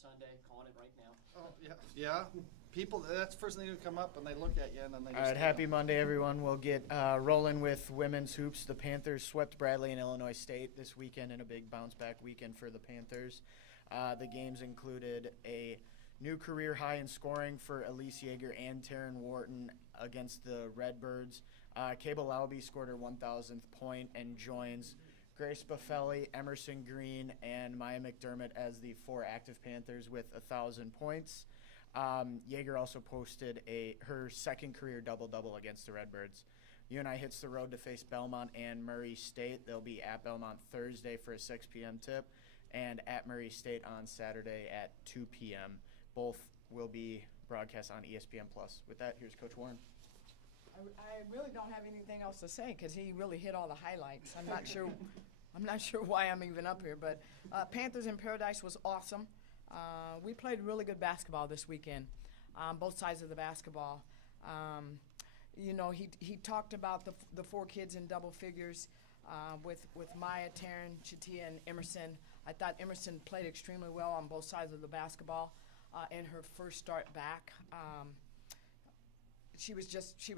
Sunday, calling it right now. Oh, yeah. People, that's the first thing that come up and they look at you and then they All just right, happy Monday, everyone. We'll get rolling with women's hoops. The Panthers swept Bradley and Illinois State this weekend in a big bounce-back weekend for the Panthers. The games included a new career high in scoring for Elise Yeager and Taryn Wharton against the Redbirds. Kaba Lauby scored her 1,000th point and joins Grace Buffelli, Emerson Green, and Maya McDermott as the 4 active Panthers with 1,000 points. Yeager also posted her second career double-double against the Redbirds. UNI hits the road to face Belmont and Murray State. They'll be at Belmont Thursday for a 6 p.m. tip and at Murray State on Saturday at 2 p.m. Both will be broadcast on ESPN+. With that, here's Coach Warren. I really don't have anything else to say because he really hit all the highlights. I'm not sure why I'm even up here, but Panthers in Paradise was awesome. We played really good basketball this weekend, both sides of the basketball. He talked about the 4 kids in double figures with Maya, Taryn, Chatia, and Emerson. I thought Emerson played extremely well on both sides of the basketball in her first start back. She was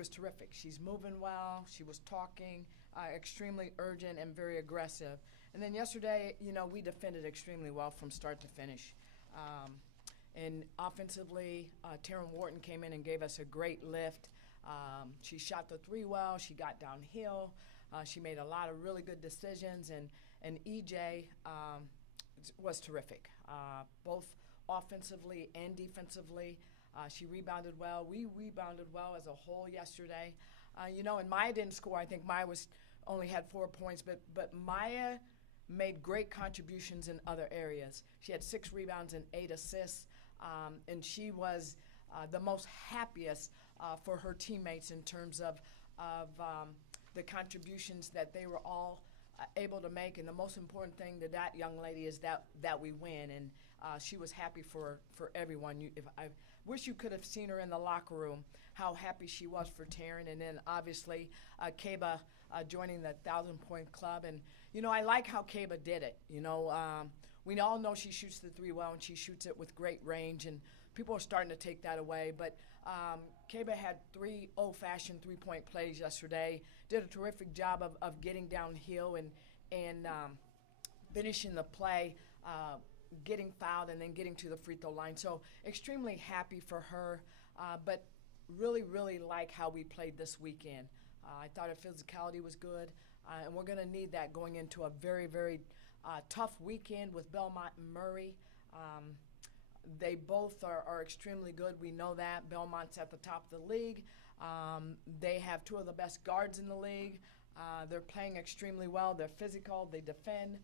terrific. She's moving well. She was talking, extremely urgent and very aggressive. And then yesterday, we defended extremely well from start to finish. And offensively, Taryn Wharton came in and gave us a great lift. She shot the 3 well. She got downhill. She made a lot of really good decisions. And EJ was terrific, both offensively and defensively. She rebounded well. We rebounded well as a whole yesterday. And Maya didn't score. I think Maya only had 4 points, but Maya made great contributions in other areas. She had 6 rebounds and 8 assists, and she was the most happiest for her teammates in terms of the contributions that they were all able to make. And the most important thing to that young lady is that we win, and she was happy for everyone. I wish you could have seen her in the locker room, how happy she was for Taryn, and then obviously Kaba joining the 1,000-point club. And, I like how Kaba did it. We all know she shoots the 3 well, and she shoots it with great range, and people are starting to take that away. But Kaba had 3 old-fashioned 3-point plays yesterday, did a terrific job of getting downhill and finishing the play, getting fouled, and then getting to the free throw line. So extremely happy for her, but really, really like how we played this weekend. I thought our physicality was good, and we're going to need that going into a very, very tough weekend with Belmont and Murray. They both are extremely good. We know that. Belmont's at the top of the league. They have 2 of the best guards in the league. They're playing extremely well. They're physical. They defend.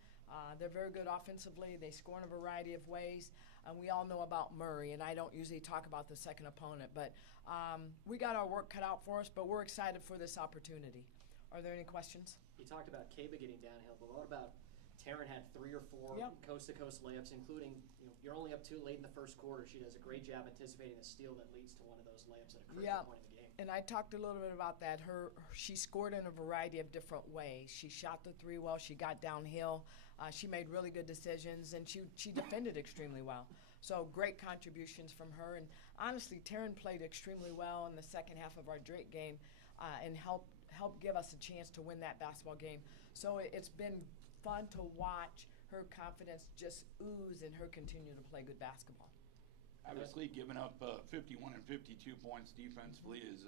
They're very good offensively. They score in a variety of ways. And we all know about Murray, and I don't usually talk about the second opponent. But we got our work cut out for us, but we're excited for this opportunity. Are there any questions? You talked about Kaba getting downhill, but what about Taryn had 3 or 4 coast-to-coast layups, including, you're only up 2 late in the first quarter. She does a great job anticipating the steal that leads to one of those layups at a critical point in the game. And I talked a little bit about that. She scored in a variety of different ways. She shot the 3 well. She got downhill. She made really good decisions, and she defended extremely well. So great contributions from her. And honestly, Taryn played extremely well in the second half of our Drake game and helped give us a chance to win that basketball game. So it's been fun to watch her confidence just ooze and her continue to play good basketball. Obviously, giving up 51 and 52 points defensively is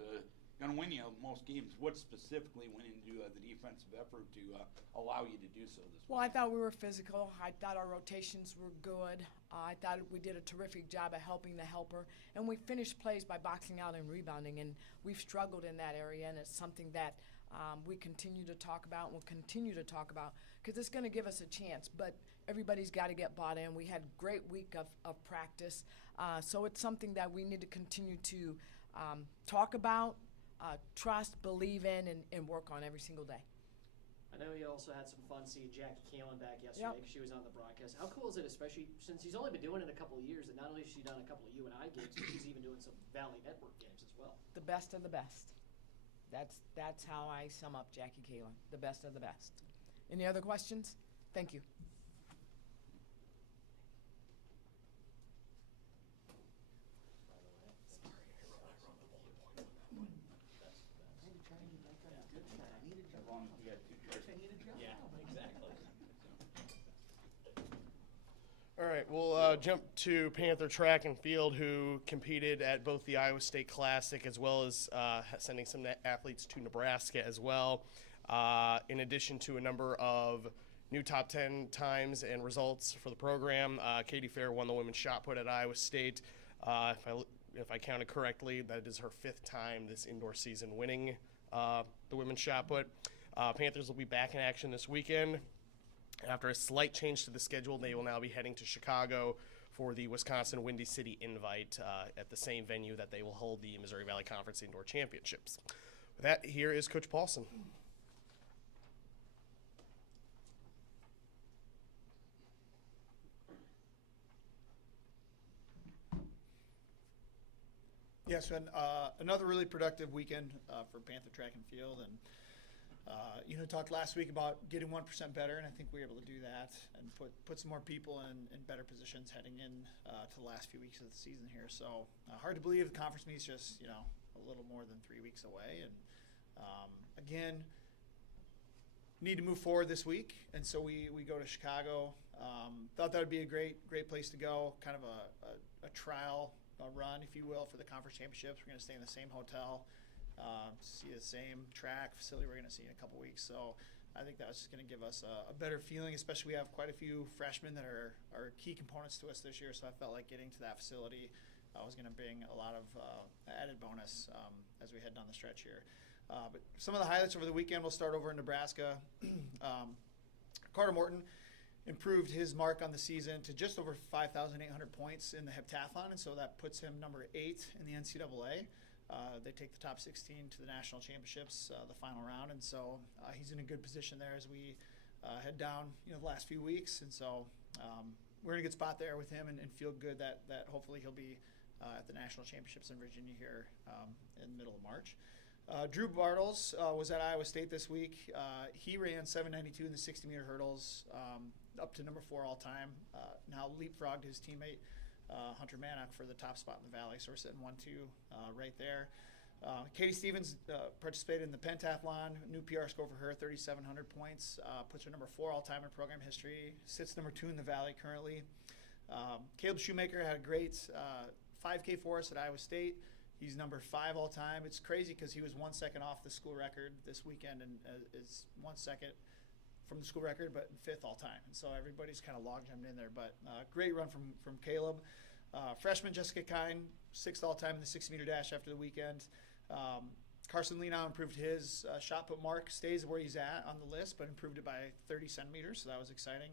going to win you most games. What specifically went into the defensive effort to allow you to do so this week? Well, I thought we were physical. I thought our rotations were good. I thought we did a terrific job of helping the helper. And we finished plays by boxing out and rebounding, and we've struggled in that area, and it's something that we continue to talk about and we'll continue to talk about because it's going to give us a chance. But everybody's got to get bought in. We had a great week of practice. So it's something that we need to continue to talk about, trust, believe in, and work on every single day. I know you also had some fun seeing Jackie Kalin back yesterday because she was on the broadcast. How cool is it, especially since she's only been doing it a couple of years, that not only has she done a couple of UNI games, but she's even doing some Valley Network games as well. The best of the best. That's how I sum up Jackie Kalin, the best of the best. Any other questions? Thank you. as long as we got 2 shirts. Yeah, exactly. All right, we'll jump to Panther Track and Field, who competed at both the Iowa State Classic as well as sending some athletes to Nebraska as well. In addition to a number of new top 10 times and results for the program, Katie Fair won the women's shot put at Iowa State. If I counted correctly, that is her 5th time this indoor season winning the women's shot put. Panthers will be back in action this weekend. After a slight change to the schedule, they will now be heading to Chicago for the Wisconsin Windy City Invite at the same venue that they will hold the Missouri Valley Conference Indoor Championships. With that, here is Coach Paulson. Yes, and another really productive weekend for Panther Track and Field, and talked last week about getting 1% better, and I think we were able to do that and put some more people in better positions heading in to the last few weeks of the season here. So hard to believe the conference meet's just a little more than 3 weeks away, and again, need to move forward this week, and so we go to Chicago. Thought that would be a great place to go, kind of a trial run, if you will, for the conference championships. We're going to stay in the same hotel, see the same track facility we're going to see in a couple weeks. So I think that's just going to give us a better feeling, especially we have quite a few freshmen that are key components to us this year. So I felt like getting to that facility was going to bring a lot of added bonus as we head down the stretch here. But some of the highlights over the weekend, we'll start over in Nebraska. Carter Morton improved his mark on the season to just over 5,800 points in the heptathlon, and so that puts him number 8 in the NCAA. They take the top 16 to the national championships, the final round, and so he's in a good position there as we head down the last few weeks, and so we're in a good spot there with him and feel good that hopefully he'll be at the national championships in Virginia here in the middle of March. Drew Bartles was at Iowa State this week. He ran 792 in the 60-meter hurdles, up to number 4 all time. Now leapfrogged his teammate Hunter Mannock for the top spot in the Valley, so we're sitting 1-2 right there. Katie Stevens participated in the pentathlon. New PR score for her, 3,700 points. Puts her number 4 all time in program history. Sits number 2 in the Valley currently. Caleb Shoemaker had a great 5K for us at Iowa State. He's number 5 all time. It's crazy because he was 1 second off the school record this weekend and is 1 second from the school record, but 5th all time. And so everybody's kind of logged him in there. But great run from Caleb. Freshman Jessica Kine, 6th all time in the 60-meter dash after the weekend. Carson Lenow improved his shot put mark, stays where he's at on the list, but improved it by 30 centimeters, so that was exciting.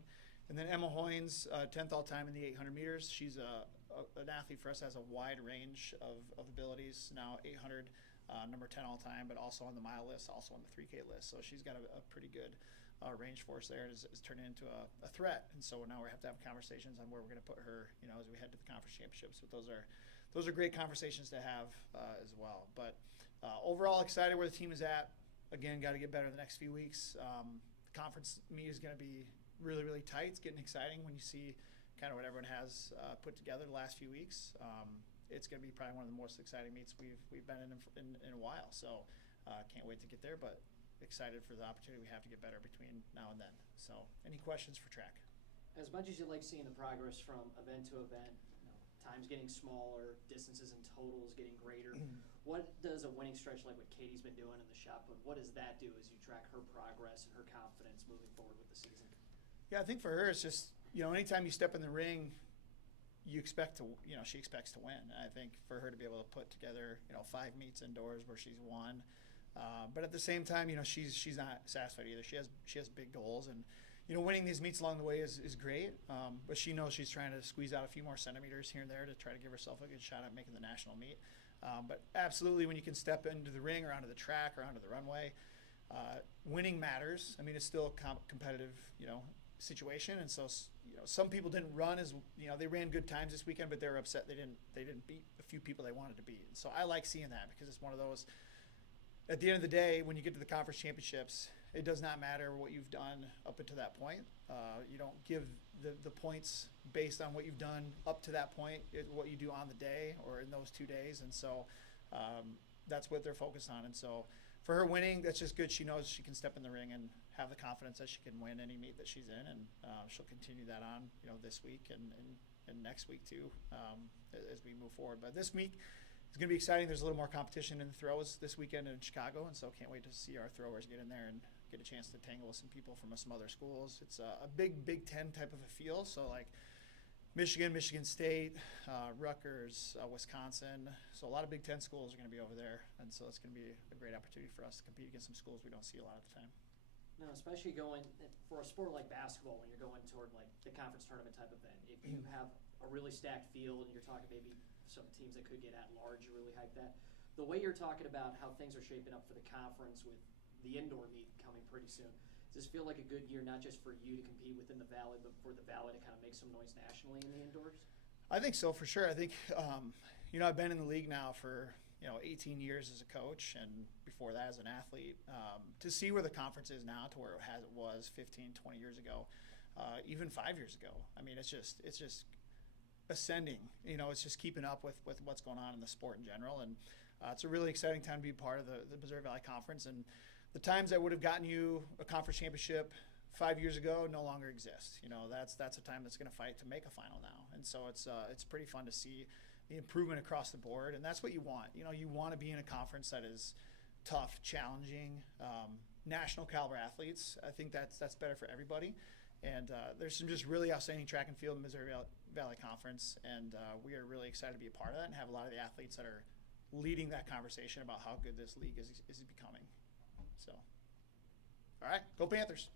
And then Emma Hoynes, 10th all time in the 800 meters. She's an athlete for us, has a wide range of abilities. Now 800, number 10 all time, but also on the mile list, also on the 3K list. So she's got a pretty good range for us there, and is turning into a threat. And so now we have to have conversations on where we're going to put her, as we head to the conference championships. But those are great conversations to have as well. But overall, excited where the team is at. Again, got to get better the next few weeks. The conference meet is going to be really, really tight. It's getting exciting when you see kind of what everyone has put together the last few weeks. It's going to be probably one of the most exciting meets we've been in a while. So can't wait to get there, but excited for the opportunity we have to get better between now and then. So any questions for track? As much as you like seeing the progress from event to event, times getting smaller, distances and totals getting greater, what does a winning stretch like what Katie's been doing in the shot put, what does that do as you track her progress and her confidence moving forward with the season? Yeah, I think for her it's just, anytime you step in the ring, you expect to, she expects to win. And I think for her to be able to put together, 5 meets indoors where she's won, but at the same time, she's not satisfied either. She has big goals, and winning these meets along the way is great. But she knows she's trying to squeeze out a few more centimeters here and there to try to give herself a good shot at making the national meet. But absolutely, when you can step into the ring or onto the track or onto the runway, winning matters. I mean, it's still a competitive, situation, and so some people didn't run as they ran good times this weekend, but they were upset they didn't beat a few people they wanted to beat. And so I like seeing that because it's one of those. At the end of the day, when you get to the conference championships, it does not matter what you've done up until that point. You don't give the points based on what you've done up to that point, what you do on the day or in those 2 days. And so that's what they're focused on. And so for her winning, that's just good. She knows she can step in the ring and have the confidence that she can win any meet that she's in, and she'll continue that on, this week and next week too, as we move forward. But this week is going to be exciting. There's a little more competition in the throws this weekend in Chicago, and so can't wait to see our throwers get in there and get a chance to tangle with some people from some other schools. It's a big Big Ten type of a feel, so like Michigan, Michigan State, Rutgers, Wisconsin. So a lot of Big Ten schools are going to be over there, and so it's going to be a great opportunity for us to compete against some schools we don't see a lot of the time. No, especially going for a sport like basketball when you're going toward like the conference tournament type event. If you have a really stacked field and you're talking maybe some teams that could get at large, you really hype that. The way you're talking about how things are shaping up for the conference with the indoor meet coming pretty soon, does this feel like a good year not just for you to compete within the Valley, but for the Valley to kind of make some noise nationally in the indoors? I think so, for sure. I think, I've been in the league now for 18 years as a coach, and before that as an athlete. To see where the conference is now to where it was 15, 20 years ago, even 5 years ago. I mean, it's just ascending. It's just keeping up with what's going on in the sport in general, and it's a really exciting time to be part of the Missouri Valley Conference. And the times that would have gotten you a conference championship 5 years ago no longer exist. That's a time that's going to fight to make a final now, and so it's pretty fun to see the improvement across the board, and that's what you want. You want to be in a conference that is tough, challenging, national caliber athletes. I think that's better for everybody. And there's some just really outstanding track and field in the Missouri Valley Conference, and we are really excited to be a part of that and have a lot of the athletes that are leading that conversation about how good this league is becoming. So, all right, go Panthers.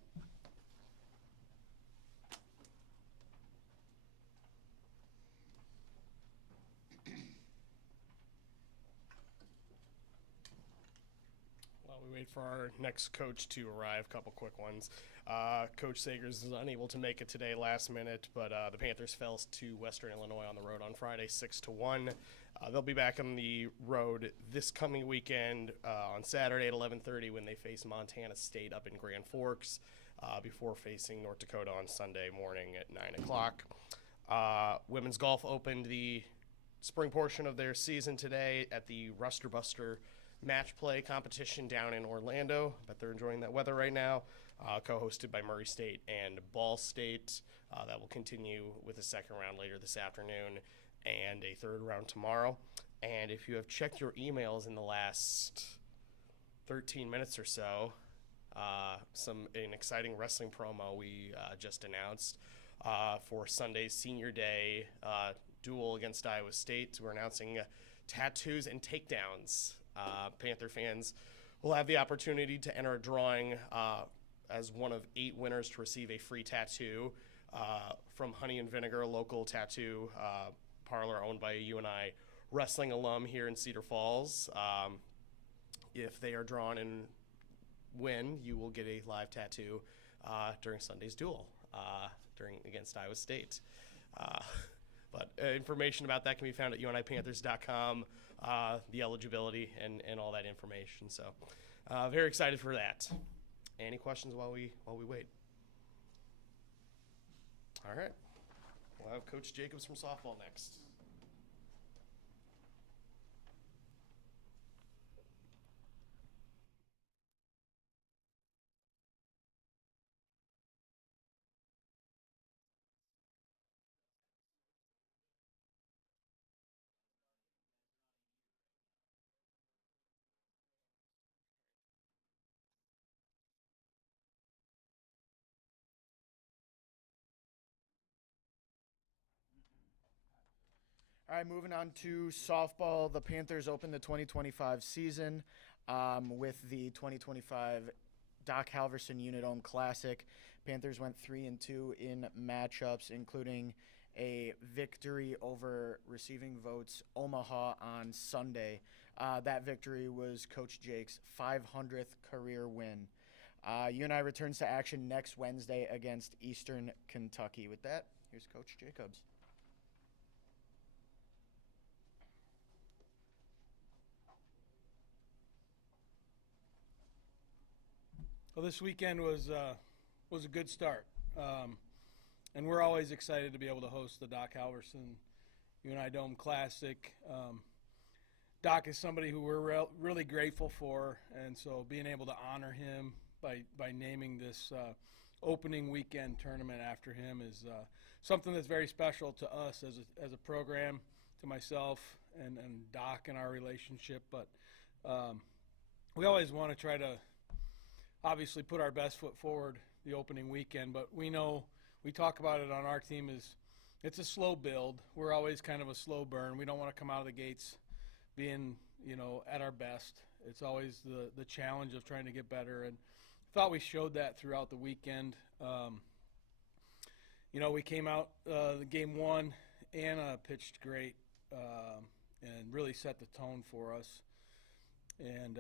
While we wait for our next coach to arrive, a couple quick ones. Coach Sagers is unable to make it today last minute, but the Panthers fell to Western Illinois on the road on Friday 6-1. They'll be back on the road this coming weekend on Saturday at 11:30 when they face Montana State up in Grand Forks before facing North Dakota on Sunday morning at 9 o'clock. Women's golf opened the spring portion of their season today at the Ruster Buster match play competition down in Orlando. I bet they're enjoying that weather right now. Co-hosted by Murray State and Ball State. That will continue with a second round later this afternoon and a third round tomorrow. And if you have checked your emails in the last 13 minutes or so, an exciting wrestling promo we just announced for Sunday's Senior Day duel against Iowa State. We're announcing tattoos and takedowns. Panther fans will have the opportunity to enter a drawing as one of 8 winners to receive a free tattoo from Honey and Vinegar, a local tattoo parlor owned by a UNI wrestling alum here in Cedar Falls. If they are drawn and win, you will get a live tattoo during Sunday's duel against Iowa State. But information about that can be found at unipanthers.com, the eligibility and all that information. So very excited for that. Any questions while we wait? All right. We'll have Coach Jacobs from softball next. All right, moving on to softball. The Panthers opened the 2025 season with the 2025 Doc Halverson Unidome Classic. Panthers went 3-2 in matchups, including a victory over Receiving Votes Omaha on Sunday. That victory was Coach Jake's 500th career win. UNI returns to action next Wednesday against Eastern Kentucky. With that, here's Coach Jacobs. Well, this weekend was a good start, and we're always excited to be able to host the Doc Halverson UNI Dome Classic. Doc is somebody who we're really grateful for, and so being able to honor him by naming this opening weekend tournament after him is something that's very special to us as a program, to myself and Doc and our relationship. But we always want to try to obviously put our best foot forward the opening weekend, but we know, we talk about it on our team, is it's a slow build. We're always kind of a slow burn. We don't want to come out of the gates being, at our best. It's always the challenge of trying to get better, and thought we showed that throughout the weekend. We came out the game one. Anna pitched great and really set the tone for us, and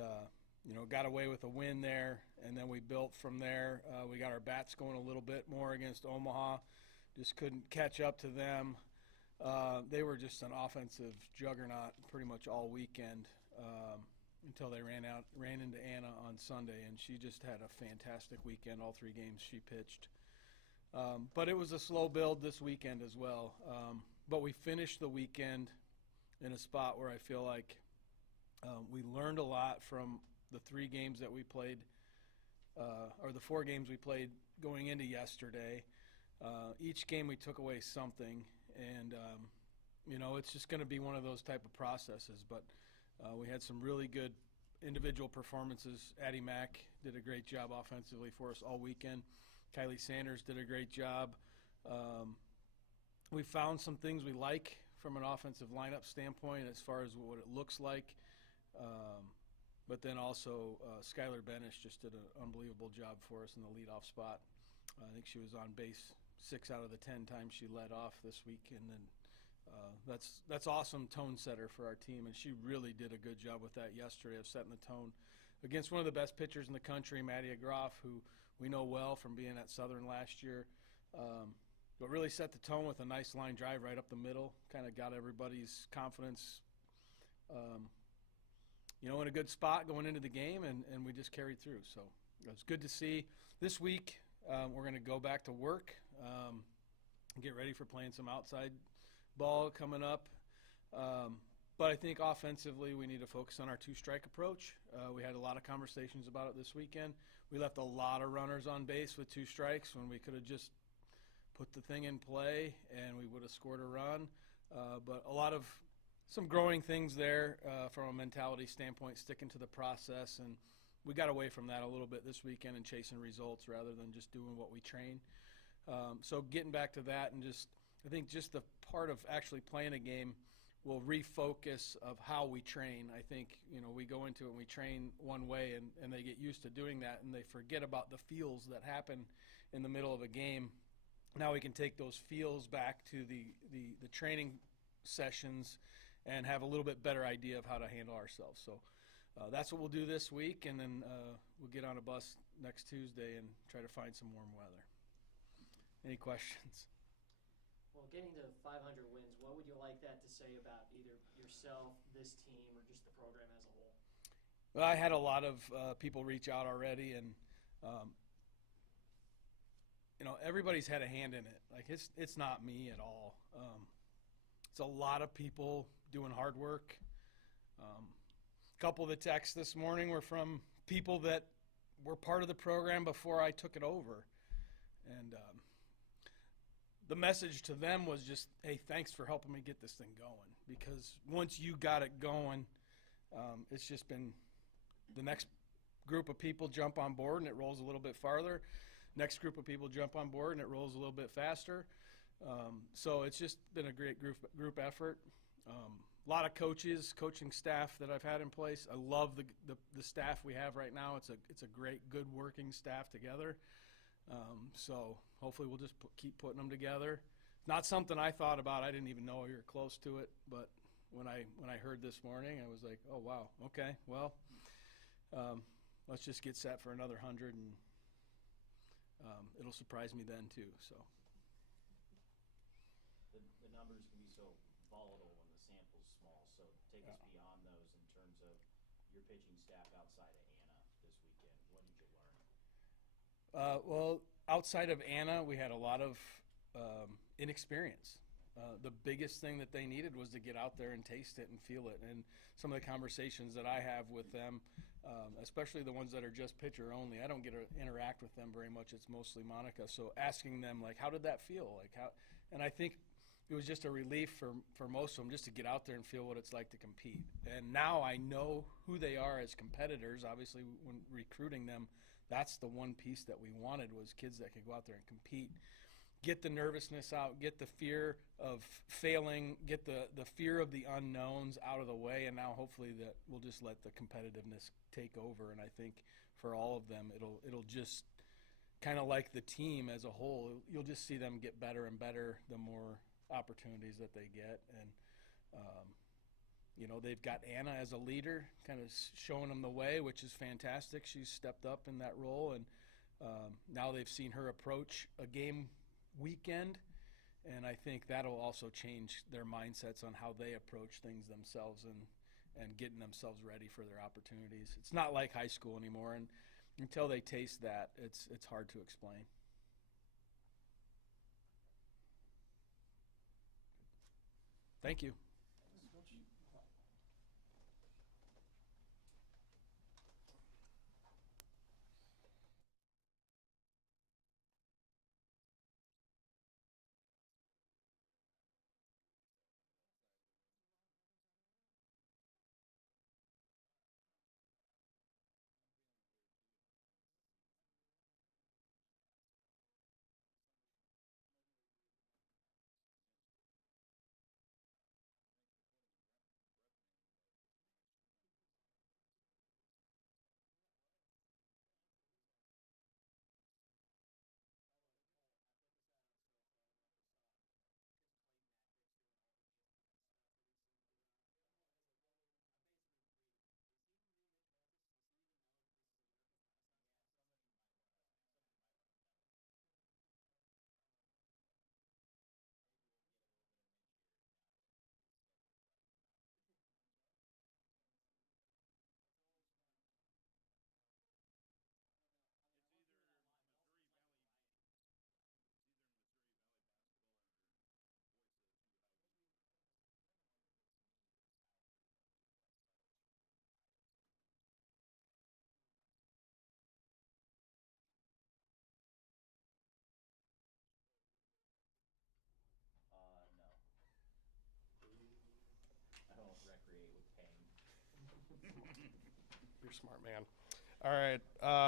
got away with a win there, and then we built from there. We got our bats going a little bit more against Omaha, just couldn't catch up to them. They were just an offensive juggernaut pretty much all weekend until they ran into Anna on Sunday, and she just had a fantastic weekend, all 3 games she pitched. But it was a slow build this weekend as well. But we finished the weekend in a spot where I feel like we learned a lot from the 3 games that we played, or the 4 games we played going into yesterday. Each game we took away something, and it's just going to be one of those type of processes. But we had some really good individual performances. Addie Mack did a great job offensively for us all weekend. Kylie Sanders did a great job. We found some things we like from an offensive lineup standpoint as far as what it looks like. But then also Skylar Benish just did an unbelievable job for us in the leadoff spot. I think she was on base 6 out of the 10 times she led off this week, and then that's awesome tone setter for our team, and she really did a good job with that yesterday of setting the tone against one of the best pitchers in the country, Maddie Groff, who we know well from being at Southern last year, but really set the tone with a nice line drive right up the middle, kind of got everybody's confidence in a good spot going into the game, and we just carried through. So it was good to see. This week we're going to go back to work, get ready for playing some outside ball coming up. But I think offensively we need to focus on our 2-strike approach. We had a lot of conversations about it this weekend. We left a lot of runners on base with 2 strikes when we could have just put the thing in play and we would have scored a run. But some growing things there from a mentality standpoint, sticking to the process, and we got away from that a little bit this weekend and chasing results rather than just doing what we train. So getting back to that, and I think just the part of actually playing a game will refocus of how we train. I think, we go into it and we train one way, and they get used to doing that, and they forget about the feels that happen in the middle of a game. Now we can take those feels back to the training sessions and have a little bit better idea of how to handle ourselves. So that's what we'll do this week, and then we'll get on a bus next Tuesday and try to find some warm weather. Any questions? Well, getting to 500 wins, what would you like that to say about either yourself, this team, or just the program as a whole? Well, I had a lot of people reach out already, and everybody's had a hand in it. Like it's not me at all. It's a lot of people doing hard work. A couple of the texts this morning were from people that were part of the program before I took it over, and the message to them was just, hey, thanks for helping me get this thing going, because once you got it going, it's just been the next group of people jump on board and it rolls a little bit farther. Next group of people jump on board and it rolls a little bit faster. So it's just been a great group effort. A lot of coaching staff that I've had in place. I love the staff we have right now. It's a great, good working staff together. So hopefully we'll just keep putting them together. Not something I thought about. I didn't even know you were close to it. But when I heard this morning, I was like, oh wow, okay, well, let's just get set for another 100, and it'll surprise me then too. So. The numbers can be so volatile when the sample's small. So take us beyond those in terms of your pitching staff outside of Anna this weekend. What did you learn? Well, outside of Anna, we had a lot of inexperience. The biggest thing that they needed was to get out there and taste it and feel it. And some of the conversations that I have with them, especially the ones that are just pitcher only, I don't get to interact with them very much. It's mostly Monica. So asking them, like, how did that feel? Like, how? And I think it was just a relief for most of them just to get out there and feel what it's like to compete. And now I know who they are as competitors. Obviously, when recruiting them, that's the one piece that we wanted, was kids that could go out there and compete. Get the nervousness out, get the fear of failing, get the fear of the unknowns out of the way, and now hopefully that we'll just let the competitiveness take over. And I think for all of them, it'll just kind of like the team as a whole, you'll just see them get better and better the more opportunities that they get. And they've got Anna as a leader, kind of showing them the way, which is fantastic. She's stepped up in that role, and now they've seen her approach a game weekend, and I think that'll also change their mindsets on how they approach things themselves and getting themselves ready for their opportunities. It's not like high school anymore, and until they taste that, it's hard to explain. Thank you. No. I don't recreate with pain. You're a smart man. All right,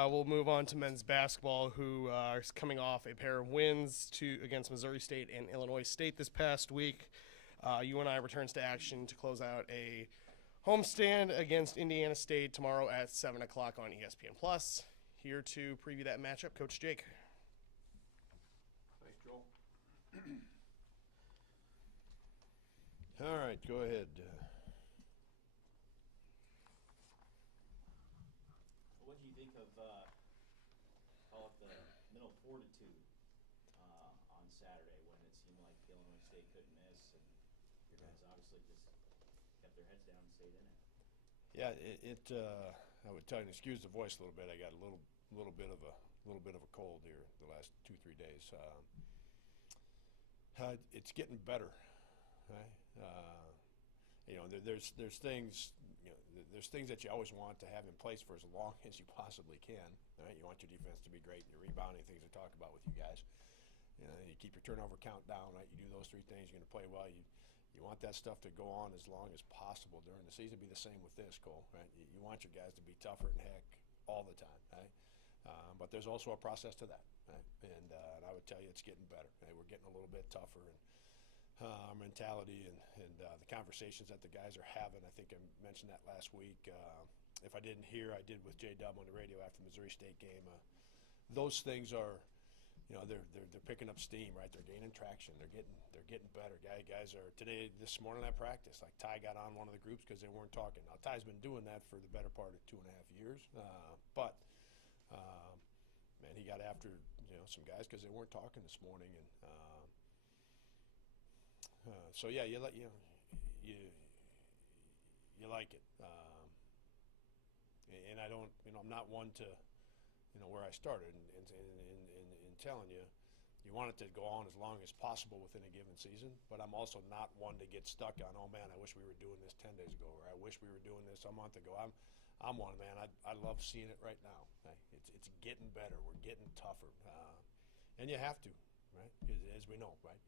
we'll move on to men's basketball, who is coming off a pair of wins against Missouri State and Illinois State this past week. UNI returns to action to close out a homestand against Indiana State tomorrow at 7 o'clock on ESPN+. Here to preview that matchup, Coach Jake. Thanks, Joel. All right, go ahead. What do you think of, call it the mental fortitude on Saturday when it seemed like Illinois State couldn't miss, and your guys obviously just kept their heads down and stayed in it? Yeah, I would tell you, excuse the voice a little bit. I got a little bit of a cold here the last 2-3 days. It's getting better, right? There's things, there's things that you always want to have in place for as long as you possibly can, right? You want your defense to be great, and your rebounding, things I talk about with you guys. You keep your turnover count down, right? You do those 3 things, you're going to play well. You want that stuff to go on as long as possible during the season. Be the same with this, Cole, right? You want your guys to be tougher than heck all the time, right? But there's also a process to that, right? And I would tell you it's getting better. Right? We're getting a little bit tougher, and our mentality and the conversations that the guys are having. I think I mentioned that last week. If I didn't hear, I did with J-Dub on the radio after the Missouri State game. Those things are, they're picking up steam, right? They're gaining traction. They're getting better. Guys are this morning at practice. Like Ty got on one of the groups because they weren't talking. Now Ty's been doing that for the better part of 2.5 years, but man, he got after some guys because they weren't talking this morning, and so yeah, you like it, and I don't, I'm not one to, where I started in telling you, you want it to go on as long as possible within a given season, but I'm also not one to get stuck on, oh man, I wish we were doing this 10 days ago, or I wish we were doing this a month ago. I'm one, man. I love seeing it right now. It's getting better. We're getting tougher, and you have to, right? As we know, right?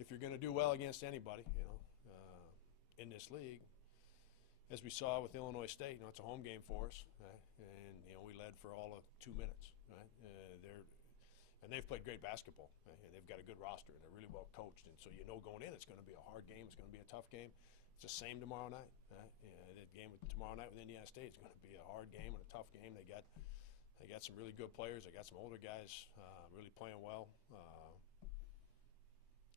If you're going to do well against anybody, in this league, as we saw with Illinois State, it's a home game for us, right? And we led for all of 2 minutes, right? They've played great basketball, right? And they've got a good roster, and they're really well coached. And so going in, it's going to be a hard game. It's going to be a tough game. It's the same tomorrow night, right? That game tomorrow night with Indiana State is going to be a hard game and a tough game. They got some really good players. They got some older guys really playing well.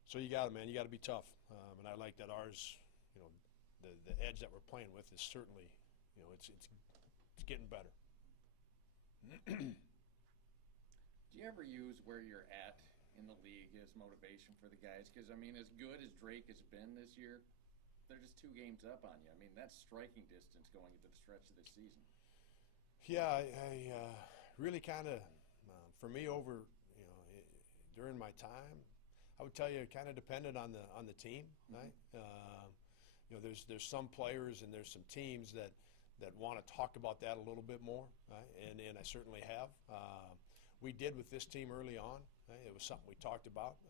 So you got it, man. You got to be tough. And I like that ours, the edge that we're playing with is certainly, it's getting better. Do you ever use where you're at in the league as motivation for the guys? Because, I mean, as good as Drake has been this year, they're just 2 games up on you. I mean, that's striking distance going into the stretch of this season. Yeah, I really kind of, for me over, during my time, I would tell you it kind of depended on the team, right? There's some players and there's some teams that want to talk about that a little bit more, right? And I certainly have. We did with this team early on. Right? It was something we talked about.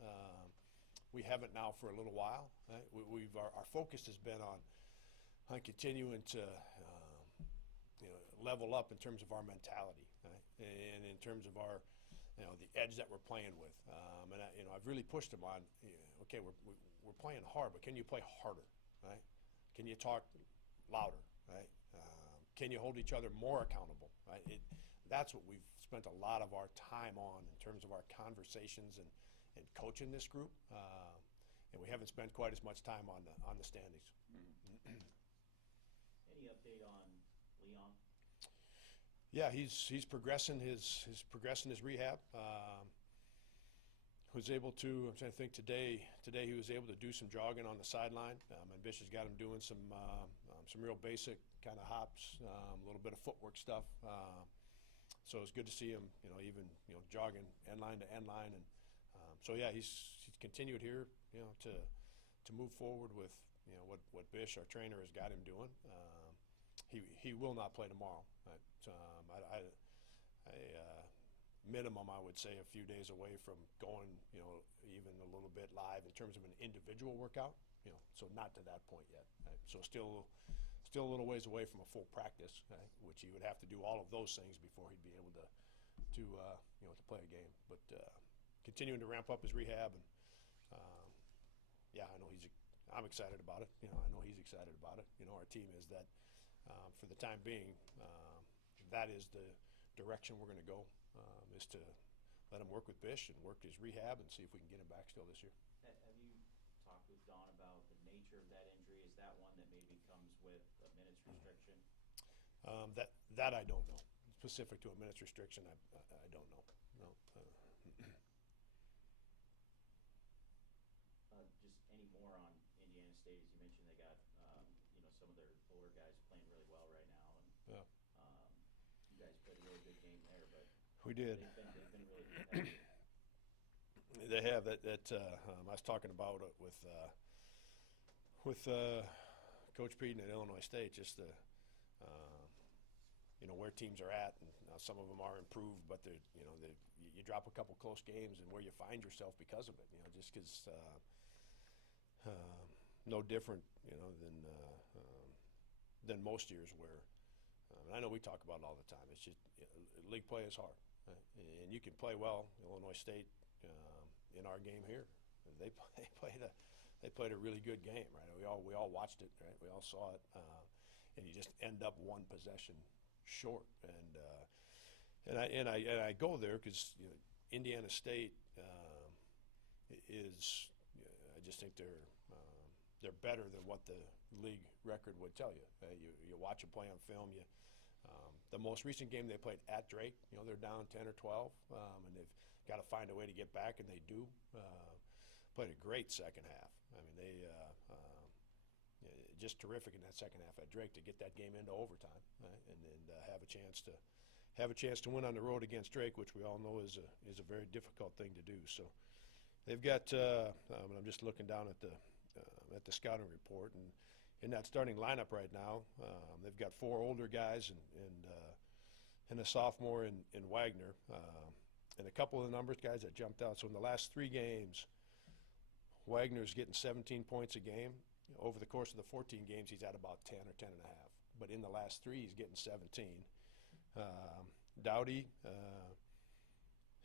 We haven't now for a little while. Right? Our focus has been on continuing to level up in terms of our mentality, right? And in terms of our the edge that we're playing with. And I've really pushed them on. Okay, we're playing hard, but can you play harder, right? Can you talk louder, right? Can you hold each other more accountable, right? That's what we've spent a lot of our time on in terms of our conversations and coaching this group, and we haven't spent quite as much time on the standings. Any update on Leon? Yeah, he's progressing his rehab. Was able to. I'm trying to think today he was able to do some jogging on the sideline. And Bish has got him doing some real basic kind of hops, a little bit of footwork stuff. So it's good to see him, even jogging end line to end line, and so yeah, he's continued here, to move forward with what Bish, our trainer, has got him doing. He will not play tomorrow. Right? Minimum, I would say, a few days away from going, even a little bit live in terms of an individual workout. So not to that point yet. Right? So still a little ways away from a full practice, right? Which he would have to do all of those things before he'd be able to play a game. But continuing to ramp up his rehab, and yeah, I'm excited about it. I know he's excited about it. Our team is that for the time being, that is the direction we're going to go, is to let him work with Bish and work his rehab and see if we can get him back still this year. Have you talked with Don about the nature of that injury? Is that one that maybe comes with a minutes restriction? That I don't know. Specific to a minutes restriction, I don't know. No. Just any more on Indiana State? As you mentioned, they got some of their older guys playing really well right now, and Yeah. You guys played a really good game there. But We did. They've been really competitive. They have that. I was talking about it with Coach Peden at Illinois State, just the where teams are at, and some of them are improved, but you drop a couple close games, and where you find yourself because of it. Just because no different, than most years where. And I know we talk about it all the time. It's just league play is hard, right? And you can play well. Illinois State in our game here, they played a really good game, right? We all watched it, right? We all saw it, and you just end up one possession short. And I go there because Indiana State is. I just think they're better than what the league record would tell you. You watch them play on film. The most recent game they played at Drake, they're down 10 or 12, and they've got to find a way to get back, and they do. Played a great second half. I mean, they just terrific in that second half at Drake to get that game into overtime, right? And have a chance to have a chance to win on the road against Drake, which we all know is a very difficult thing to do. So they've got. I'm just looking down at the scouting report, and in that starting lineup right now, they've got 4 older guys and a sophomore in Wagner, and a couple of the numbers guys that jumped out. So in the last 3 games, Wagner's getting 17 points a game. Over the course of the 14 games, he's at about 10 or 10 and a half. But in the last 3, he's getting 17. Dowdy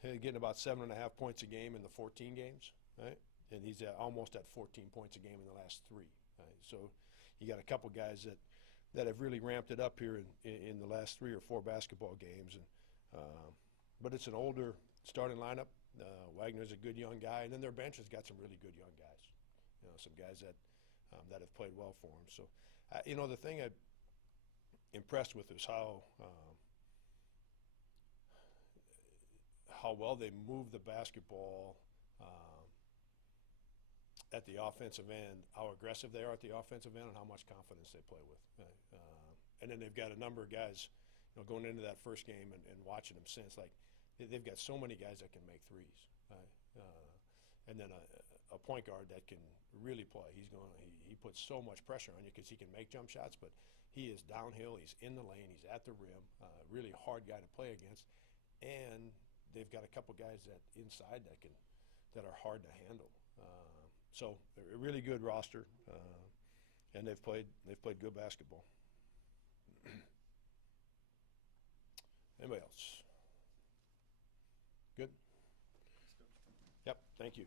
getting about 7.5 points a game in the 14 games, right? And he's almost at 14 points a game in the last 3. Right? So you got a couple guys that have really ramped it up here in the last 3 or 4 basketball games. And but it's an older starting lineup. Wagner's a good young guy, and then their bench has got some really good young guys. You know, some guys that have played well for them. So, you know, the thing I'm impressed with is how well they move the basketball at the offensive end, how aggressive they are at the offensive end, and how much confidence they play with. And then they've got a number of guys, you know, going into that first game and watching them since, like, they've got so many guys that can make threes. And then a point guard that can really play. He puts so much pressure on you because he can make jump shots, but he is downhill, he's in the lane, he's at the rim, really hard guy to play against. And they've got a couple guys that inside that are hard to handle. So they're a really good roster, and they've played good basketball. Anybody else? Good? Yep, thank you.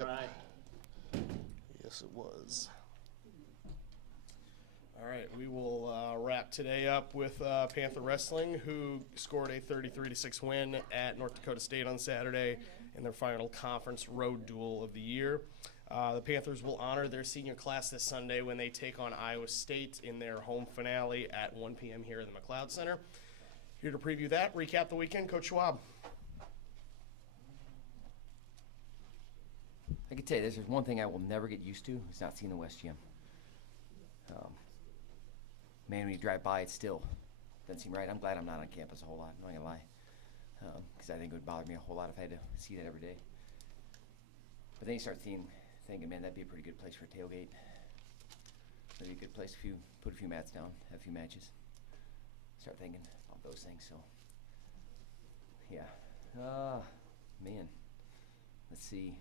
Right. Yes, it was. All right, we will wrap today up with Panther Wrestling, who scored a 33-6 win at North Dakota State on Saturday in their final conference road duel of the year. The Panthers will honor their senior class this Sunday when they take on Iowa State in their home finale at 1 p.m. here in the McLeod Center. Here to preview that, recap the weekend, Coach Schwab. I can tell you this, there's one thing I will never get used to, is not seeing the West Gym. Man, when you drive by, it still doesn't seem right. I'm glad I'm not on campus a whole lot, I'm not going to lie. Because I think it would bother me a whole lot if I had to see that every day. But then you start thinking, man, that'd be a pretty good place for a tailgate. That'd be a good place if you put a few mats down, have a few matches. Start thinking about those things, so. Yeah. Man. Let's see.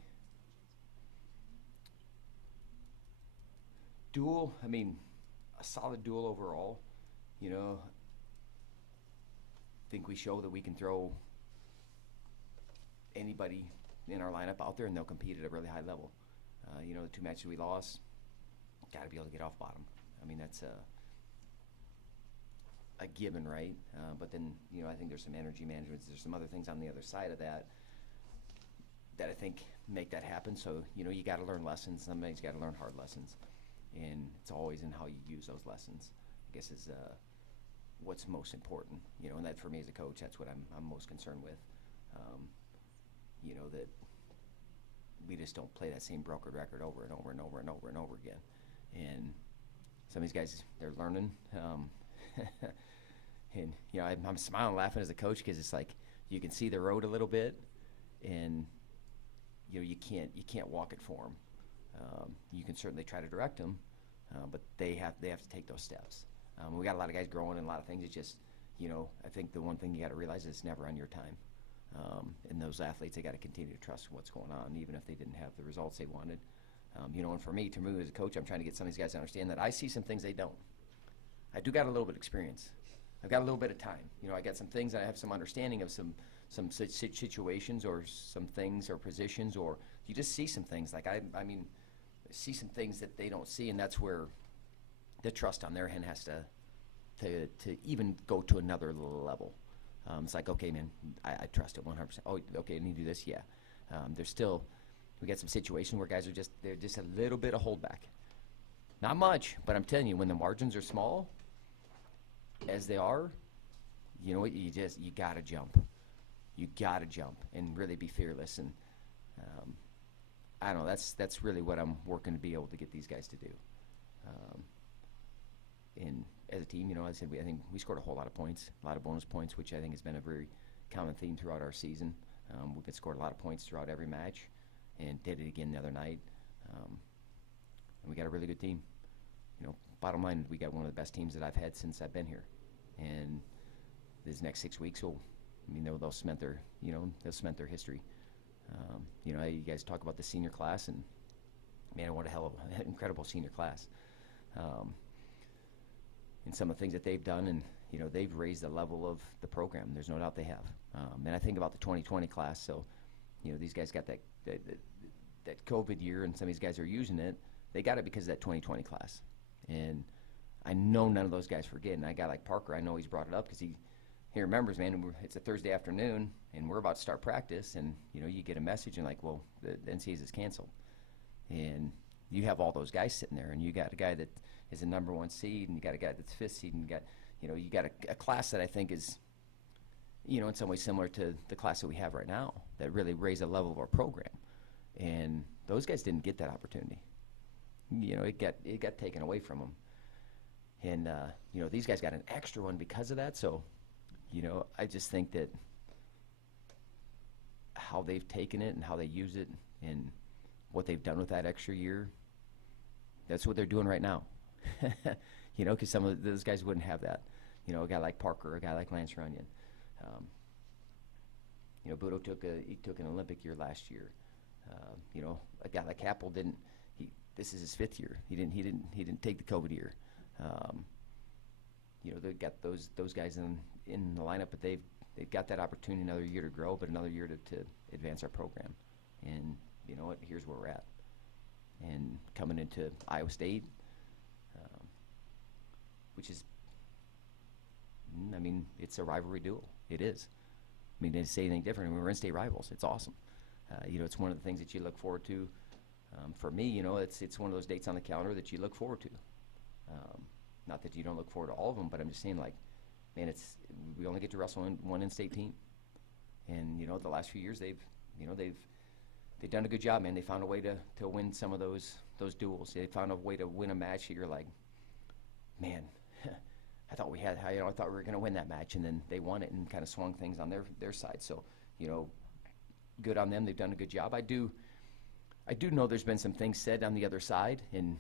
Duel, I mean, a solid duel overall. You know, I think we show that we can throw anybody in our lineup out there and they'll compete at a really high level. You know, the two matches we lost, got to be able to get off bottom. I mean, that's a given, right? But then, you know, I think there's some energy management. There's some other things on the other side of that I think make that happen. So, you know, you got to learn lessons. Somebody's got to learn hard lessons. And it's always in how you use those lessons, I guess, is what's most important. You know, and that for me as a coach, that's what I'm most concerned with. You know, that we just don't play that same broken record over and over and over and over and over again. And some of these guys, they're learning. And, you know, I'm smiling, laughing as a coach because it's like you can see the road a little bit, and, you know, you can't walk it for them. You can certainly try to direct them, but they have to take those steps. We got a lot of guys growing and a lot of things. It's just, you know, I think the one thing you got to realize is it's never on your time. And those athletes, they got to continue to trust what's going on, even if they didn't have the results they wanted. You know, and for me, to move as a coach, I'm trying to get some of these guys to understand that I see some things they don't. I do got a little bit of experience. I've got a little bit of time. You know, I got some things, I have some understanding of some situations or some things or positions, or you just see some things. Like, I mean, see some things that they don't see, and that's where the trust on their end has to even go to another level. It's like, okay, man, I trust it 100%. Oh, okay, I need to do this, yeah. There's still, we got some situations where guys are they're just a little bit of holdback. Not much, but I'm telling you, when the margins are small, as they are, you know what, you gotta jump. You gotta jump and really be fearless. And I don't know, that's really what I'm working to be able to get these guys to do. And as a team, you know, I said, I think we scored a whole lot of points, a lot of bonus points, which I think has been a very common theme throughout our season. We've been scored a lot of points throughout every match, and did it again the other night. And we got a really good team. You know, bottom line, we got one of the best teams that I've had since I've been here. And these next 6 weeks they'll cement their history. You know, you guys talk about the senior class, and man, what a hell of an incredible senior class. And some of the things that they've done, and, you know, they've raised the level of the program. There's no doubt they have. And I think about the 2020 class. So, you know, these guys got that COVID year, and some of these guys are using it. They got it because of that 2020 class. And I know none of those guys forget. And a guy like Parker, I know he's brought it up because he remembers, man, it's a Thursday afternoon, and we're about to start practice, and, you know, you get a message, and like, well, the NCAAs is canceled. And you have all those guys sitting there, and you got a guy that is a number 1 seed, and you got a guy that's 5th seed, and you got a class that I think is, you know, in some ways similar to the class that we have right now, that really raised the level of our program. And those guys didn't get that opportunity. You know, it got taken away from them. And, you know, these guys got an extra one because of that. So, you know, I just think that how they've taken it and how they use it and what they've done with that extra year, that's what they're doing right now. You know, because some of those guys wouldn't have that. You know, a guy like Parker, a guy like Lance Runyon. You know, Budo took an Olympic year last year. You know, a guy like Apple this is his 5th year. He didn't take the COVID year. You know, they've got those guys in the lineup, but they've got that opportunity, another year to grow, but another year to advance our program. And you know what, here's where we're at. And coming into Iowa State, which is, I mean, it's a rivalry duel. It is. I mean, to say anything different, I mean, we're in-state rivals. It's awesome. You know, it's one of the things that you look forward to. For me, you know, it's one of those dates on the calendar that you look forward to. Not that you don't look forward to all of them, but I'm just saying, like, man, we only get to wrestle one in-state team. And, you know, the last few years they've done a good job, man. They found a way to win some of those duels. They found a way to win a match that you're like, man, I thought we were going to win that match, and then they won it and kind of swung things on their side. So, you know, good on them. They've done a good job. I do know there's been some things said on the other side, and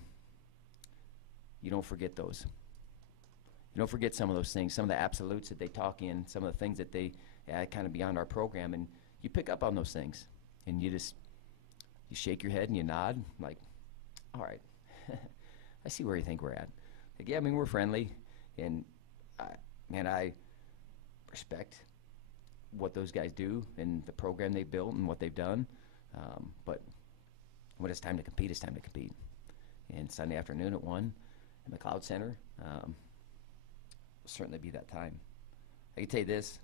you don't forget those. You don't forget some of those things, some of the absolutes that they talk in, some of the things that they kind of beyond our program, and you pick up on those things, and you shake your head and you nod, like, all right, I see where you think we're at. Like, yeah, I mean, we're friendly, and I respect what those guys do and the program they built and what they've done. But when it's time to compete, it's time to compete. And Sunday afternoon at 1 in the McLeod Center will certainly be that time. I can tell you this.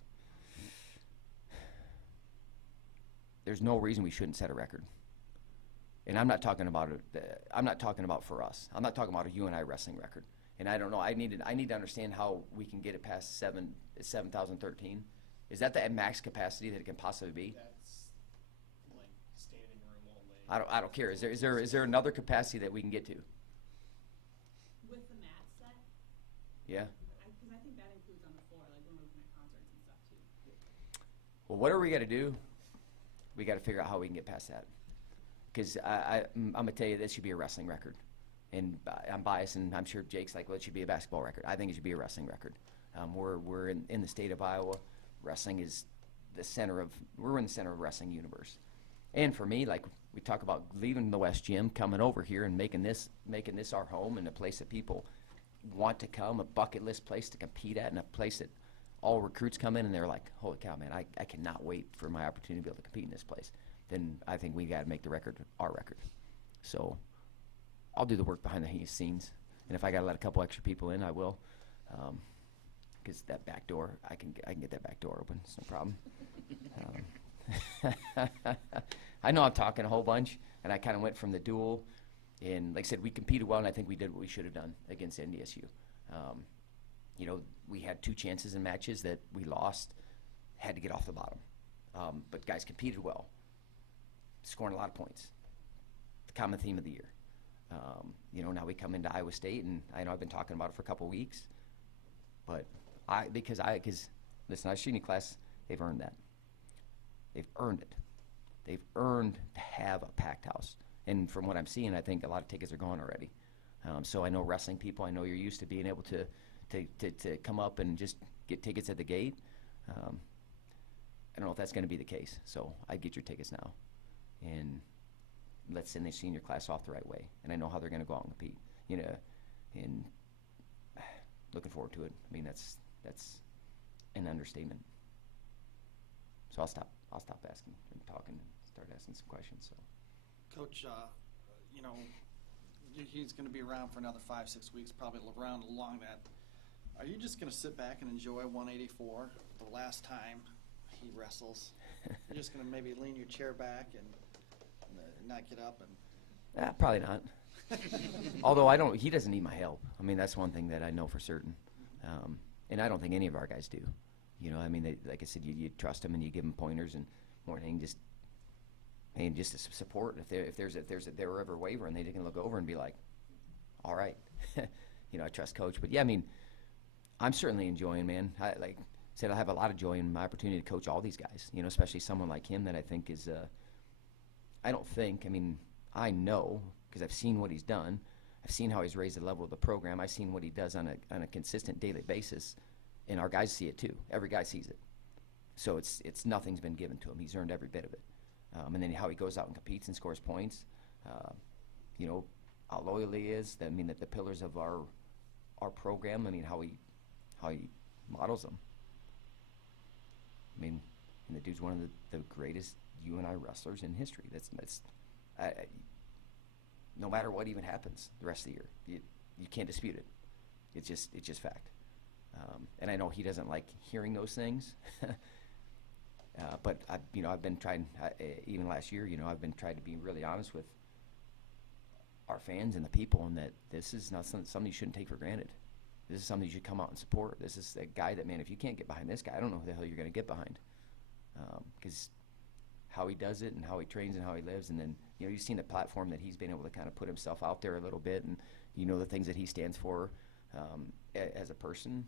There's no reason we shouldn't set a record. And I'm not talking about for us. I'm not talking about a UNI wrestling record. And I don't know. I need to understand how we can get it past 7,013. Is that the max capacity that it can possibly be? That's like standing room only. I don't care. Is there another capacity that we can get to? With the mat set? Yeah. Because I think that includes on the floor, like when we're looking at concerts and stuff too. Well, whatever we got to do, we got to figure out how we can get past that. Because I'm going to tell you, this should be a wrestling record. And I'm biased, and I'm sure Jake's like, well, it should be a basketball record. I think it should be a wrestling record. We're in the state of Iowa. Wrestling is we're in the center of wrestling universe. And for me, like, we talk about leaving the West Gym, coming over here and making this our home and a place that people want to come, a bucket list place to compete at, and a place that all recruits come in and they're like, holy cow, man, I cannot wait for my opportunity to be able to compete in this place. Then I think we got to make the record our record. So I'll do the work behind the scenes, and if I got to let a couple extra people in, I will, because that back door, I can get that back door open. It's no problem. I know I'm talking a whole bunch, and I kind of went from the duel, and like I said, we competed well, and I think we did what we should have done against NDSU. You know, we had 2 chances in matches that we lost, had to get off the bottom, but guys competed well, scoring a lot of points. The common theme of the year. You know, now we come into Iowa State, and I know I've been talking about it for a couple of weeks, but because listen, our shooting class, they've earned that. They've earned it. They've earned to have a packed house. And from what I'm seeing, I think a lot of tickets are gone already. So I know wrestling people, I know you're used to being able to come up and just get tickets at the gate. I don't know if that's going to be the case. So I'd get your tickets now. And let's send the senior class off the right way. And I know how they're going to go out and compete. You know, and looking forward to it. I mean, that's an understatement. So I'll stop asking and talking and start asking some questions. So, Coach, you know, he's going to be around for another 5-6 weeks, probably around along that. Are you just going to sit back and enjoy 184 the last time he wrestles? You're just going to maybe lean your chair back and not get up and. Probably not. Although he doesn't need my help. I mean, that's one thing that I know for certain. And I don't think any of our guys do. You know, I mean, like I said, you trust them and you give them pointers and more than just to support. If they're ever wavering, they can look over and be like, all right, you know, I trust Coach. But yeah, I mean, I'm certainly enjoying, man. Like I said, I have a lot of joy in my opportunity to coach all these guys. You know, especially someone like him that I think is. I know because I've seen what he's done. I've seen how he's raised the level of the program. I've seen what he does on a consistent daily basis, and our guys see it too. Every guy sees it. So it's nothing's been given to him. He's earned every bit of it. And then how he goes out and competes and scores points. You know, how loyal he is. I mean, that the pillars of our program. I mean, how he models them. I mean, and the dude's one of the greatest UNI wrestlers in history. That's no matter what even happens the rest of the year, you can't dispute it. It's just fact. And I know he doesn't like hearing those things, but I've been trying, even last year, I've been trying to be really honest with our fans and the people, and that this is not something you shouldn't take for granted. This is something you should come out and support. This is a guy that, man, if you can't get behind this guy, I don't know who the hell you're going to get behind. Because how he does it and how he trains and how he lives, and then, you've seen the platform that he's been able to kind of put himself out there a little bit, and the things that he stands for as a person.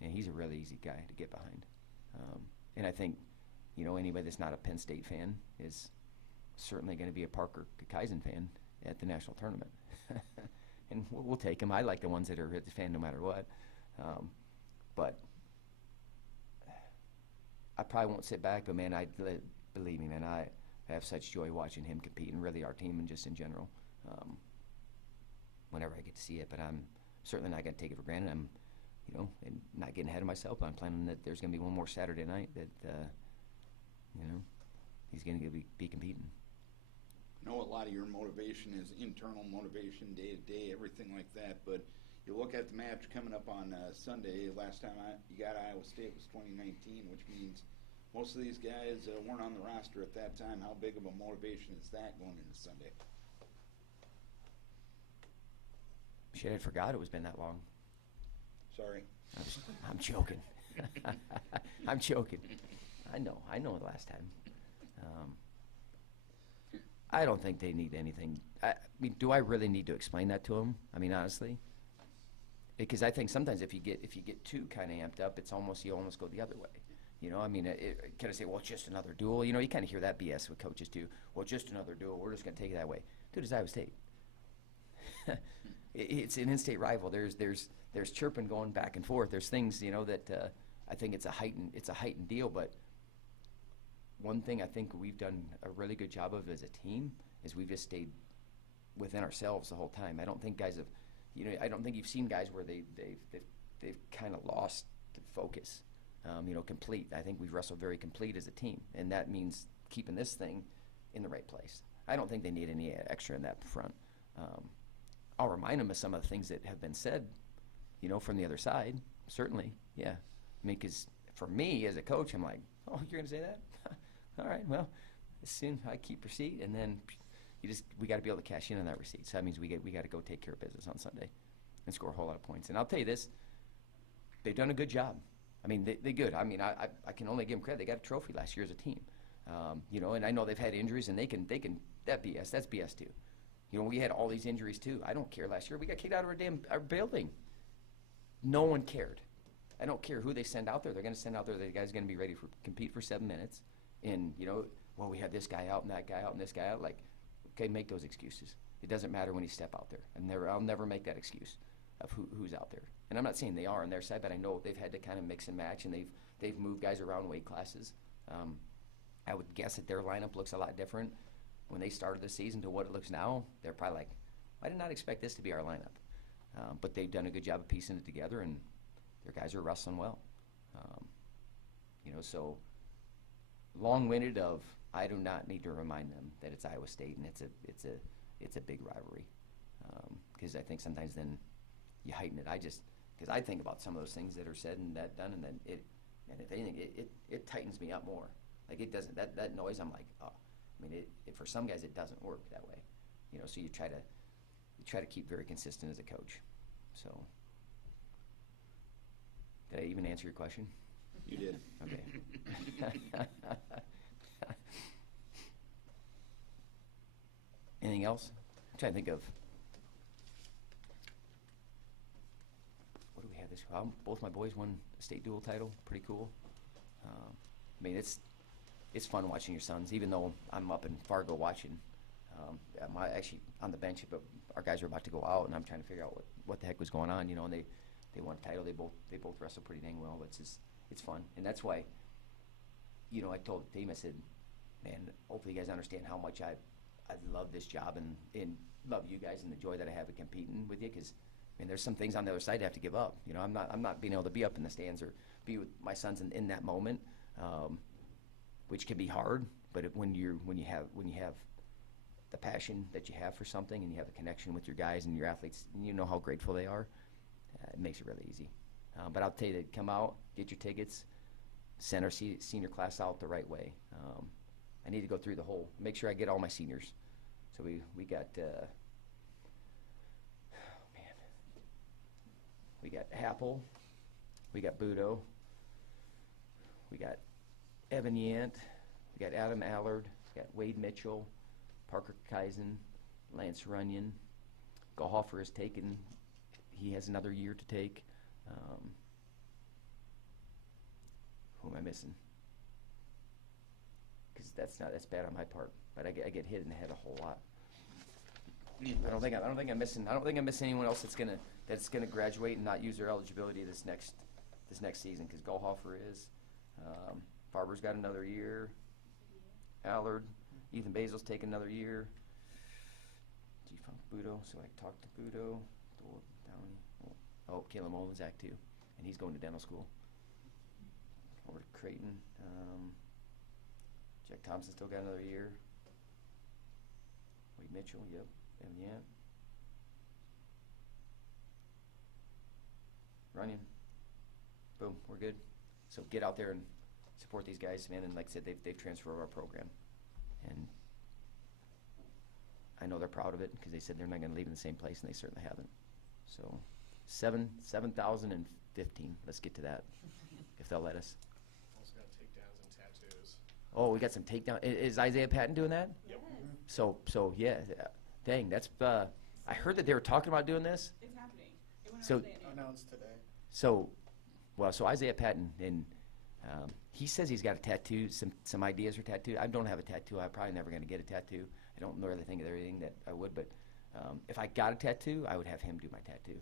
And he's a really easy guy to get behind. And I think, anybody that's not a Penn State fan is certainly going to be a Parker Kaizen fan at the national tournament. And we'll take him. I like the ones that are a fan no matter what. But I probably won't sit back, but, man, believe me, man, I have such joy watching him compete, and really our team and just in general, whenever I get to see it. But I'm certainly not going to take it for granted. I'm, and not getting ahead of myself, but I'm planning that there's going to be one more Saturday night that, he's going to be competing. I know a lot of your motivation is internal motivation, day to day, everything like that, but you look at the match coming up on Sunday. Last time you got Iowa State was 2019, which means most of these guys weren't on the roster at that time. How big of a motivation is that going into Sunday? Shit, I forgot it was been that long. Sorry. I'm joking. I'm joking. I know the last time. I don't think they need anything. I mean, do I really need to explain that to them? I mean, honestly, because I think sometimes if you get too kind of amped up, you almost go the other way. I mean, can I say, well, it's just another duel? You kind of hear that BS with coaches do. Well, just another duel. We're just going to take it that way. Dude, it's Iowa State. It's an in-state rival. There's chirping going back and forth. There's things, that I think it's a heightened deal. But one thing I think we've done a really good job of as a team is we've just stayed within ourselves the whole time. I don't think guys have, I don't think you've seen guys where they've kind of lost the focus, complete. I think we've wrestled very complete as a team, and that means keeping this thing in the right place. I don't think they need any extra in that front. I'll remind them of some of the things that have been said, from the other side, certainly, yeah. I mean, because for me as a coach, I'm like, oh, you're going to say that? All right, well, as soon I keep receipt, and then we got to be able to cash in on that receipt. So that means we got to go take care of business on Sunday and score a whole lot of points. And I'll tell you this, they've done a good job. I mean, they good. I mean, I can only give them credit. They got a trophy last year as a team, and I know they've had injuries, and they can that's BS too. We had all these injuries too. I don't care. Last year we got kicked out of our building. No one cared. I don't care who they send out there. They're going to send out there. The guy's going to be ready to compete for 7 minutes. And well, we had this guy out and that guy out and this guy out. Like, okay, make those excuses. It doesn't matter when you step out there. And I'll never make that excuse of who's out there. And I'm not saying they are on their side, but I know they've had to kind of mix and match, and they've moved guys around weight classes. I would guess that their lineup looks a lot different when they started the season to what it looks now. They're probably like, I did not expect this to be our lineup. But they've done a good job of piecing it together, and their guys are wrestling well. So long-winded of, I do not need to remind them that it's Iowa State, and it's a big rivalry. Because I think sometimes then you heighten it. Because I think about some of those things that are said and that done, and then if anything, it tightens me up more. Like, it doesn't, that noise, I'm like, oh. I mean, for some guys, it doesn't work that way. So you try to keep very consistent as a coach. So, did I even answer your question? You did. Okay. Anything else? I'm trying to think of. What do we have this? Both my boys won a state dual title. Pretty cool. I mean, it's fun watching your sons, even though I'm up in Fargo watching. I'm actually on the bench, but our guys are about to go out, and I'm trying to figure out what the heck was going on. And they won a title. They both wrestle pretty dang well. But it's fun, and that's why. I told the team, I said, man, hopefully you guys understand how much I love this job and love you guys and the joy that I have in competing with you. Because there's some things on the other side I have to give up. I'm not being able to be up in the stands or be with my sons in that moment. Which can be hard, but when you have the passion that you have for something and you have a connection with your guys and your athletes, and you know how grateful they are, it makes it really easy. But I'll tell you, come out, get your tickets, send our senior class out the right way. I need to go through the whole, make sure I get all my seniors. So we got, we got Happel, we got Budo, we got Evan Yant, we got Adam Allard, we got Wade Mitchell, Parker Kaizen, Lance Runyon. Gohoffer has taken, he has another year to take. Who am I missing? Because that's bad on my part. But I get hit in the head a whole lot. I don't think I'm missing anyone else that's gonna graduate and not use their eligibility this next season. Because Gohoffer is, Farber's got another year. Allard, Ethan Basil's taking another year. Budo, so I talked to Budo. Oh, Caleb Olenzak too, and he's going to dental school. Over to Creighton. Jack Thompson still got another year. Wade Mitchell, yep, and Yant. Runyon. Boom, we're good. So get out there and support these guys, man. And like I said, they've transferred our program, and I know they're proud of it because they said they're not going to leave in the same place, and they certainly haven't. So 7,015. Let's get to that, if they'll let us. Also got takedowns and tattoos. Oh, we got some takedown. Is Isaiah Patton doing that? Yep. So yeah, dang, that's. I heard that they were talking about doing this. It's happening. It went So- out today. Announced today. So Isaiah Patton, and he says he's got a tattoo, some ideas for tattoo. I don't have a tattoo. I'm probably never going to get a tattoo. I don't know everything that I would, but if I got a tattoo, I would have him do my tattoo.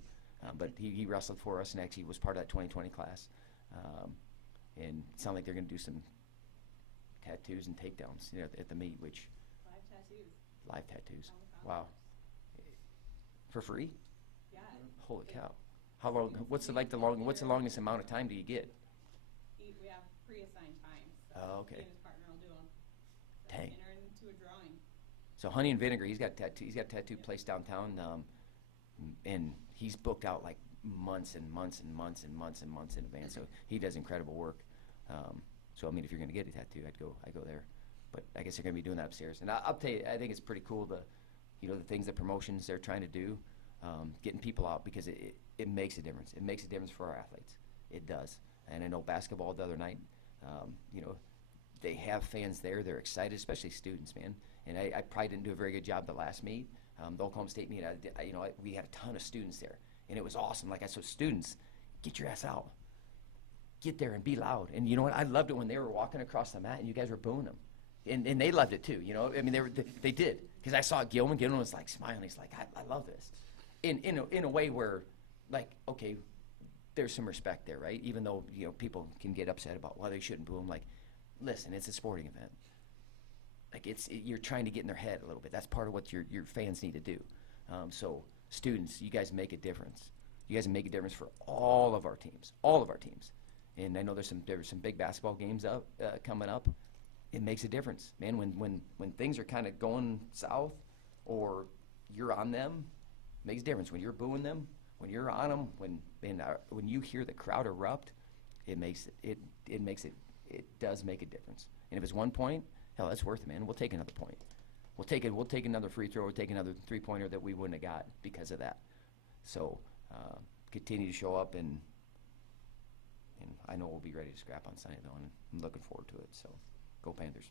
But he wrestled for us and actually was part of that 2020 class. And it sounds like they're going to do some tattoos and takedowns, at the meet, which live tattoos. Wow. For free? Yeah. Holy cow. How long? What's the longest amount of time do you get? We have pre-assigned times. So Oh, okay. He and his partner will do them. Dang. Enter into a drawing. So Honey and Vinegar, he's got a tattoo place downtown, and he's booked out like months and months and months and months and months in advance. So he does incredible work. So I mean, if you're going to get a tattoo, I go there. But I guess they're going to be doing that upstairs. And I'll tell you, I think it's pretty cool the things, the promotions they're trying to do, getting people out because it makes a difference. It makes a difference for our athletes. It does. And I know basketball the other night, they have fans there. They're excited, especially students, man. And I probably didn't do a very good job the last meet, the Oklahoma State meet. We had a ton of students there, and it was awesome. Like I said, students, get your ass out. Get there and be loud. And you know what? I loved it when they were walking across the mat and you guys were booing them. And they loved it too, I mean, they did. Because I saw Gilman. Gilman was like smiling. He's like, I love this. In a way where, like, okay, there's some respect there, right? Even though, people can get upset about why they shouldn't boo them. Like, listen, it's a sporting event. Like, you're trying to get in their head a little bit. That's part of what your fans need to do. So, students, you guys make a difference. You guys make a difference for all of our teams. And I know there's some big basketball games coming up. It makes a difference, man. When things are kind of going south, or you're on them, it makes a difference. When you're booing them, when you're on them, when you hear the crowd erupt, it does make a difference. And if it's 1 point, hell, that's worth it, man. We'll take another point. We'll take another free throw. We'll take another 3-pointer that we wouldn't have got because of that. So continue to show up, and I know we'll be ready to scrap on Sunday though, and I'm looking forward to it. So. Go Panthers.